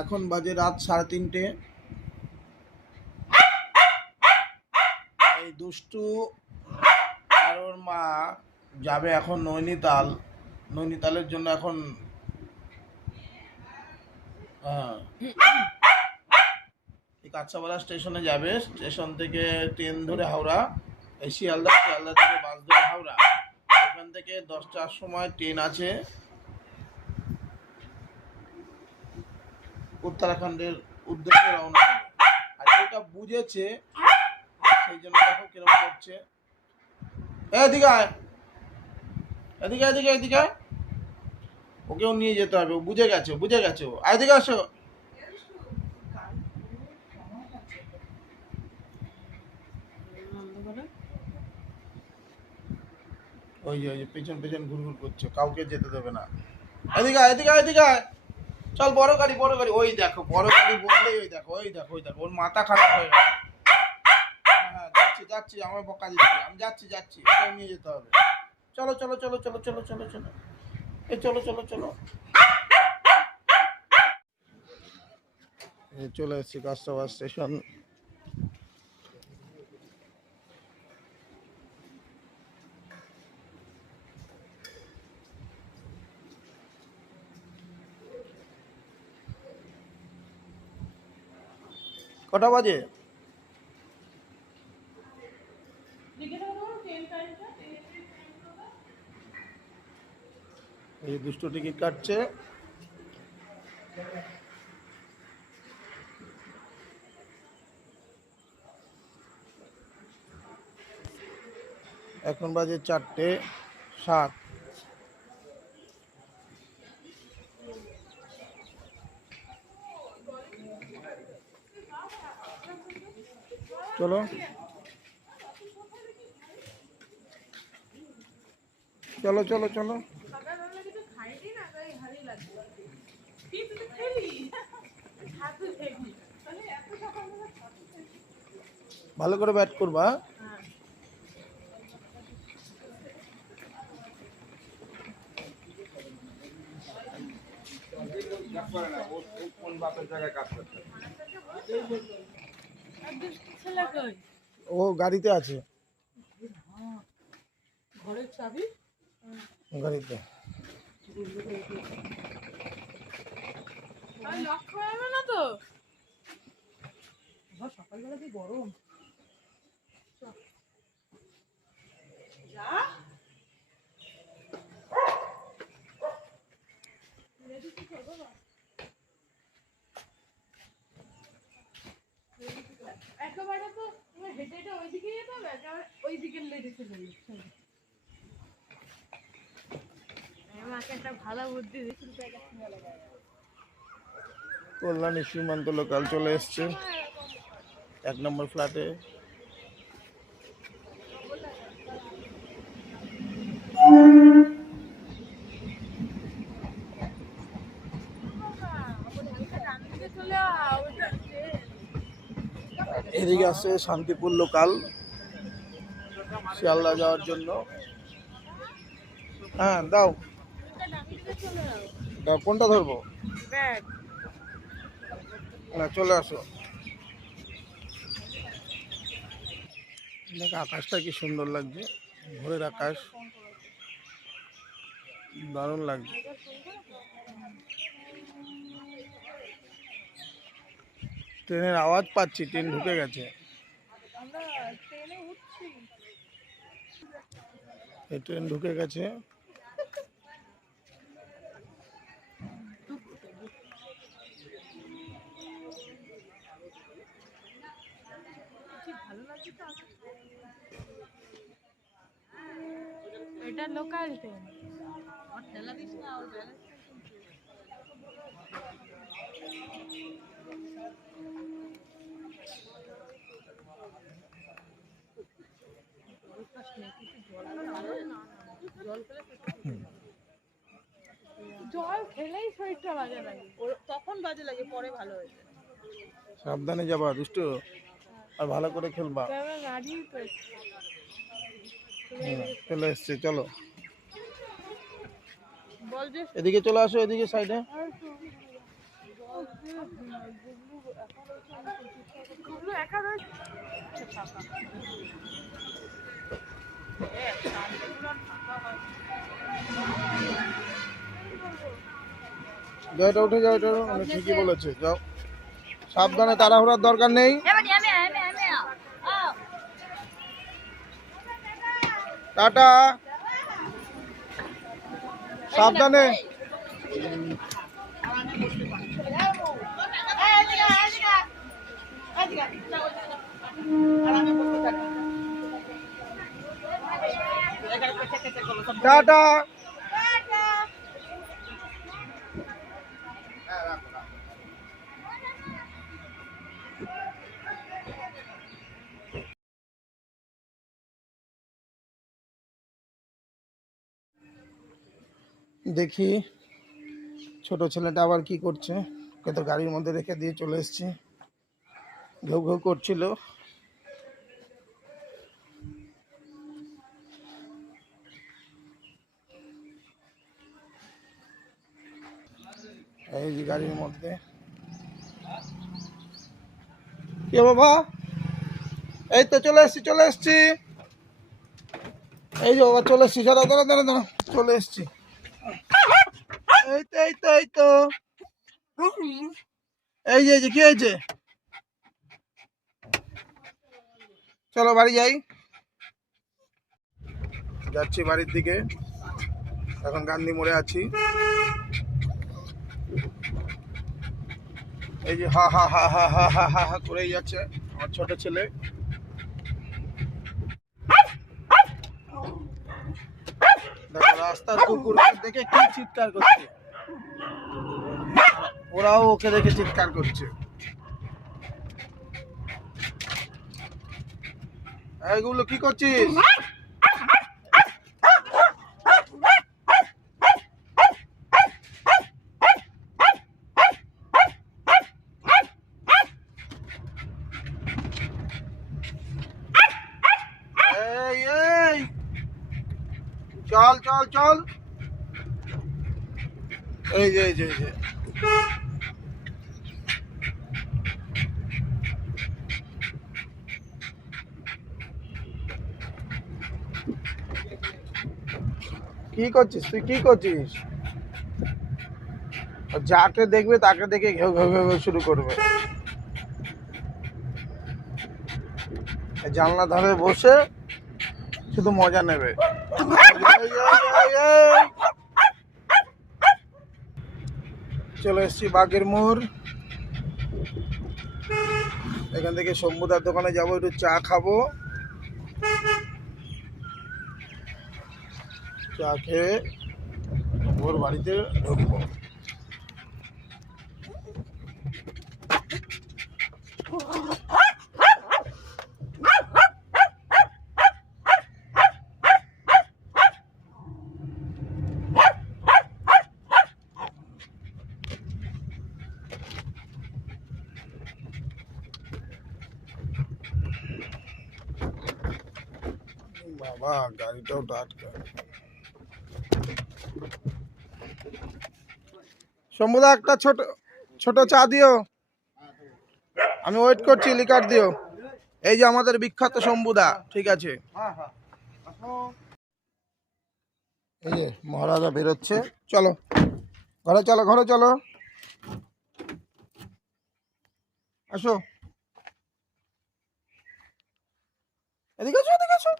এখন বাজে রাত 3:30। এই দুষ্টু আর ওর মা যাবে এখন নৈনিতালের জন্য এখন এই কাঁচাপাড়া স্টেশনে যাবে। স্টেশন থেকে ট্রেন ধরে হাওড়া, এই শিয়ালদা থেকে বাস ধরে হাওড়া। এখান থেকে 10টার সময় ট্রেন আছে উত্তরাখণ্ডের উদ্দেশ্যে রওনা হবে। আর এটা বুঝেছে, সেই জন্য দেখো কিরকম করছে। এদিকে আয়, এদিকে এদিকে এদিকে, ওকেও নিয়ে যেতে হবে। ও বুঝে গেছে ও। এদিকে আসো। ওই যে পেছন পেছন ঘুরঘুর করছে, কাউকে যেতে দেবে না। এদিকে এদিকে এদিকে, চল বড় গাড়ি। ওই দেখো বড় গাড়ি বললেই ওই দেখো ওর মাথা খারাপ হয়ে গেছে। হ্যাঁ যাচ্ছি আমার বকা দিচ্ছি। আমি যাচ্ছি ওকে নিয়ে যেতে হবে। চলো এই চলো। চলে এসেছি কাঁচাপাড়া স্টেশন। কটা বাজে? এই দুটো টিকিট কাটছে। এখন বাজে 4:07। চলো ভালো করে ব্যাট করবা। ও গাড়িতে আছে, ঘরের চাবি গাড়িতে। সকালবেলা কি গরম। একেবারে তো হেঁটে ওইদিকে যেতে হবে, একেবারে ওই দিকের লেডি চলে যাচ্ছে। আমাকে একটা ভালো বুদ্ধি দিয়েছিল। কল্যাণী সীমান্ত লোকাল চলে এসছে 1 নম্বর ফ্ল্যাটে। এদিকে আসছে শান্তিপুর লোকাল শিয়ালদা যাওয়ার জন্য। হ্যাঁ দাও, কোনটা ধরবো? না চলে আসো। দেখ আকাশটা কি সুন্দর লাগছে, ভোরের আকাশ, দারুণ লাগছে। ট্রেনের আওয়াজ পাচ্ছি, ট্রেন ঢুকে গেছে। এই ট্রেন ঢুকে গেছে। এটা লোকাল ট্রেন। ঠেলা দিস না, ওর ব্যালেন্স জল খেলেই শরীরটা বাজে লাগে, তখন বাজে লাগে, পরে ভালো হয়ে যায়। সাবধানে যাবা দুষ্টু, আর ভালো করে খেলবা। চলে এসছে, চলো এদিকে চলে আসো, এদিকে সাইডে। গুবলু একা রয়েছে ফাঁকা যাও, এটা উঠে যাও, এটা উনি ঠিকই বলেছে, যাও সাবধানে, তাড়াহুড়ার দরকার নেই। টাটা, সাবধানে। টাটা। দেখি ছোট ছেলেটা আবার কি করছে। ওকে তো গাড়ির মধ্যে রেখে দিয়ে চলে এসেছি, ঘেউ ঘেউ করছিল। এই যে গাড়ির মধ্যে, কে বাবা? এই তো চলে এসছি, চলে এসছি, এই যে বাবা চলে এসছি, দাঁড়া দাঁড়া দাঁড়া দাঁড়া, চলে এসছি, এই তো এই তো এই তো, এই যে কি হয়েছে? চলো বাড়ি যাই। যাচ্ছি বাড়ির দিকে, এখন গান্ধী মোড়ে আছি। এই যে হা হা হা হা হা হা হা হা করেই যাচ্ছে আমার ছোট ছেলে। দেখো রাস্তার কুকুর দেখে কি চিৎকার করছে, ওরাও ওকে দেখে চিৎকার করছে। এইগুলো কি করছিস? এই এই চল চল চল, এই যে এই যে এই যে, কি করছিস তুই, কি করছিস? যাকে দেখবে তাকে দেখে ঘেউ ঘেউ ঘেউ ঘেউ শুরু করবে। জানলা ধারে বসে শুধু মজা নেবে। চলে এসছি বাগের মোড়, এখান থেকে শম্ভুদার দোকানে যাবো, একটু চা খাবো, চা খেয়ে ওর বাড়িতে ঢুকবো। বাবা গাড়িটাও আটকা। শম্ভুদা একটা ছোট ছোট চা দিও, আমি ওয়েট করছি, লিকার দিও। এই যে আমাদের বিখ্যাত শম্ভুদা, ঠিক আছে। এই যে মহারাজা বেরোচ্ছে, চলো ঘরে চলো, ঘরে চলো, আসো, এদিকে আসো, এদিকে আসো।